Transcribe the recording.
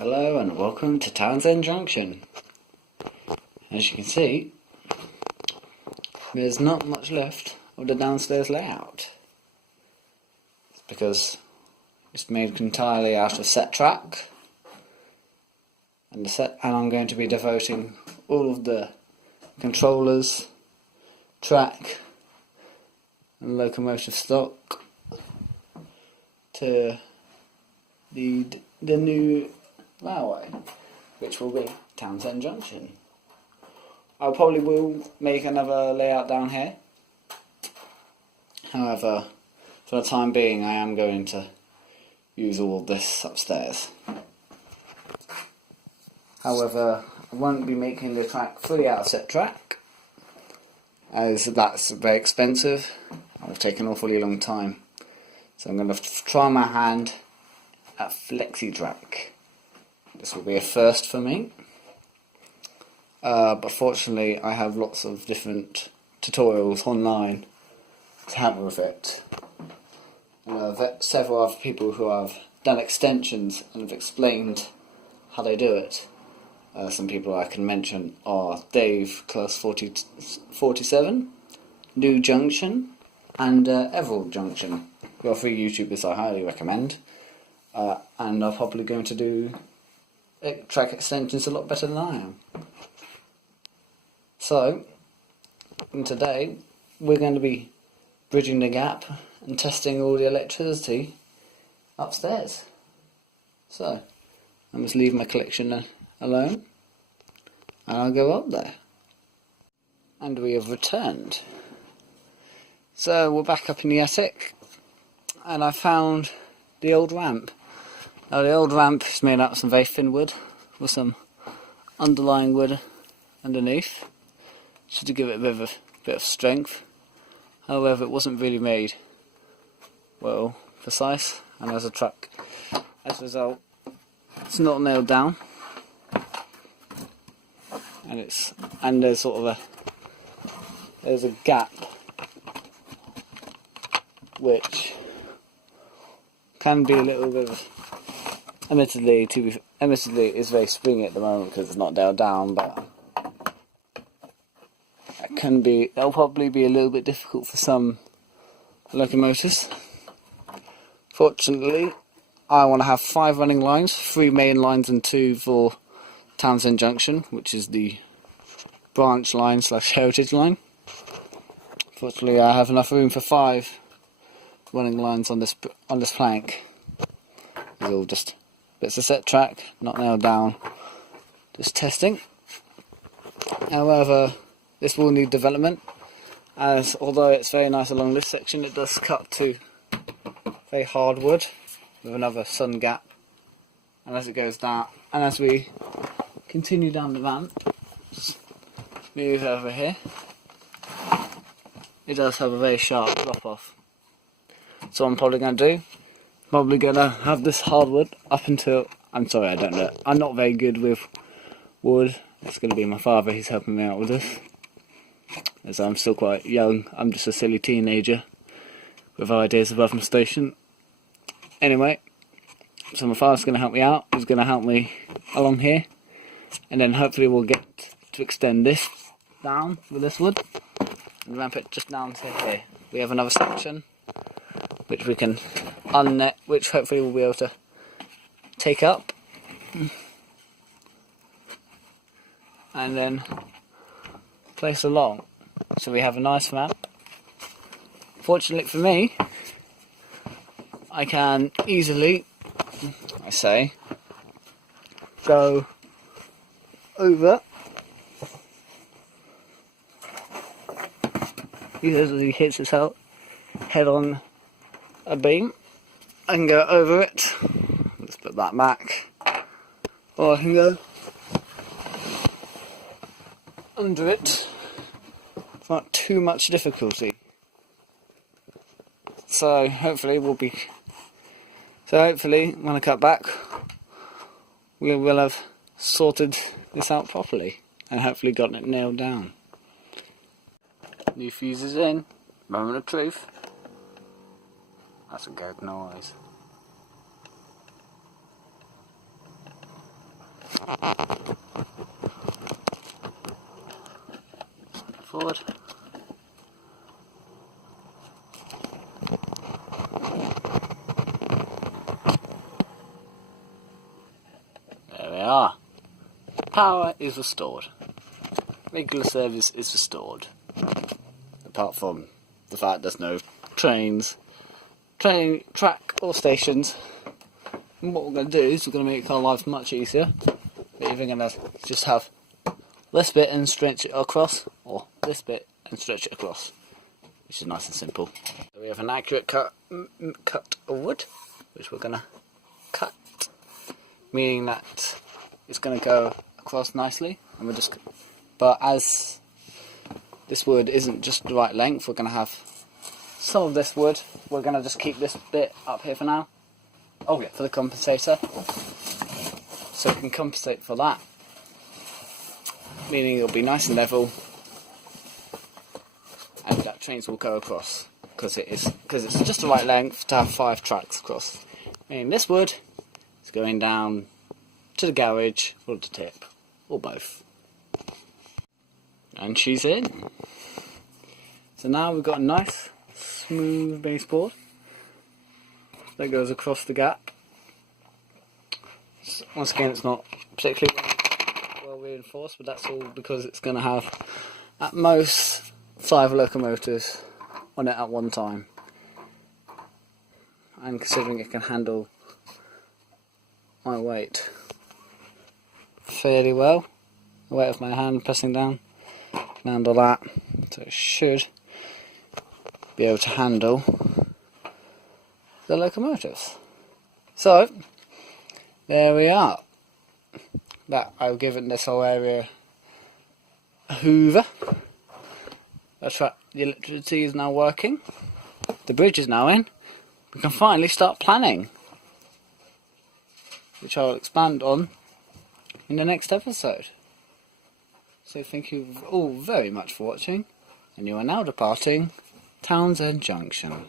Hello and welcome to Townsend Junction. As you can see, there's not much left of the downstairs layout. It's because it's made entirely out of set track, and I'm going to be devoting all of the controllers, track and locomotive stock to the new railway, which will be Townsend Junction. I probably will make another layout down here. However, for the time being, I am going to use all of this upstairs. However, I won't be making the track fully out of set track, as that's very expensive. It will take an awfully long time. So I'm going to try my hand at flexi track. This will be a first for me, but fortunately I have lots of different tutorials online to help me with it. And several other people who have done extensions and have explained how they do it. Some people I can mention are Dave Class 47, New Junction, and Everald Junction. They are three YouTubers I highly recommend, and are probably going to do track extensions a lot better than I am. So, today we're going to be bridging the gap and testing all the electricity upstairs. So, I must leave my collection alone and I'll go up there. And we have returned. So we're back up in the attic, and I found the old ramp. Now the old ramp is made out of some very thin wood with some underlying wood underneath, just to give it a bit of strength. However, it wasn't really made well precise, and as a result, it's not nailed down, and there's sort of there's a gap which can be a little bit of, admittedly it's very springy at the moment because it's not nailed down, but it'll probably be a little bit difficult for some locomotives. Fortunately, I want to have 5 running lines, 3 main lines and 2 for Townsend Junction, which is the branch line / heritage line. Fortunately, I have enough room for 5 running lines on this plank. It's all just bits of set track, not nailed down, just testing. However, this will need development, as although it's very nice along this section, it does cut to very hard wood with another sun gap, and as it goes down, and as we continue down the ramp, move over here, it does have a very sharp drop off. So what I'm probably going to do, have this hardwood up until, I'm not very good with wood. It's going to be my father, he's helping me out with this, as I'm still quite young. I'm just a silly teenager with ideas above my station. Anyway, so my father's going to help me out, he's going to help me along here, and then hopefully we'll get to extend this down with this wood and ramp it just down to here. We have another section which we can unnet, which hopefully we'll be able to take up and then place along, so we have a nice ramp. Fortunately for me, I can easily, go over. He hits his head on a beam. I can go over it. Let's put that back. Or I can go under it without too much difficulty. So hopefully when I cut back, we will have sorted this out properly and hopefully gotten it nailed down. New fuses in. Moment of truth. That's a good noise. Forward. There we are. Power is restored. Regular service is restored. Apart from the fact there's no train, track or stations. And what we're going to do is we're going to make our lives much easier. We're either going to just have this bit and stretch it across, or this bit and stretch it across, which is nice and simple. So we have an accurate cut of wood, which we're going to cut, meaning that it's going to go across nicely, and we're just. But as this wood isn't just the right length, we're going to have some of this wood. We're going to just keep this bit up here for now. Oh yeah, for the compensator. So we can compensate for that, meaning it'll be nice and level, and that trains will go across because it's just the right length to have 5 tracks across. Meaning this wood is going down to the garage or the tip, or both. And she's in. So now we've got a nice smooth baseboard that goes across the gap. So once again, it's not particularly well reinforced, but that's all because it's going to have at most 5 locomotives on it at one time. And considering it can handle my weight fairly well, the weight of my hand pressing down can handle that, so it should be able to handle the locomotives. So there we are. That I've given this whole area a hoover. That's right, the electricity is now working, the bridge is now in, we can finally start planning, which I'll expand on in the next episode. So thank you all very much for watching, and you are now departing Townsend Junction.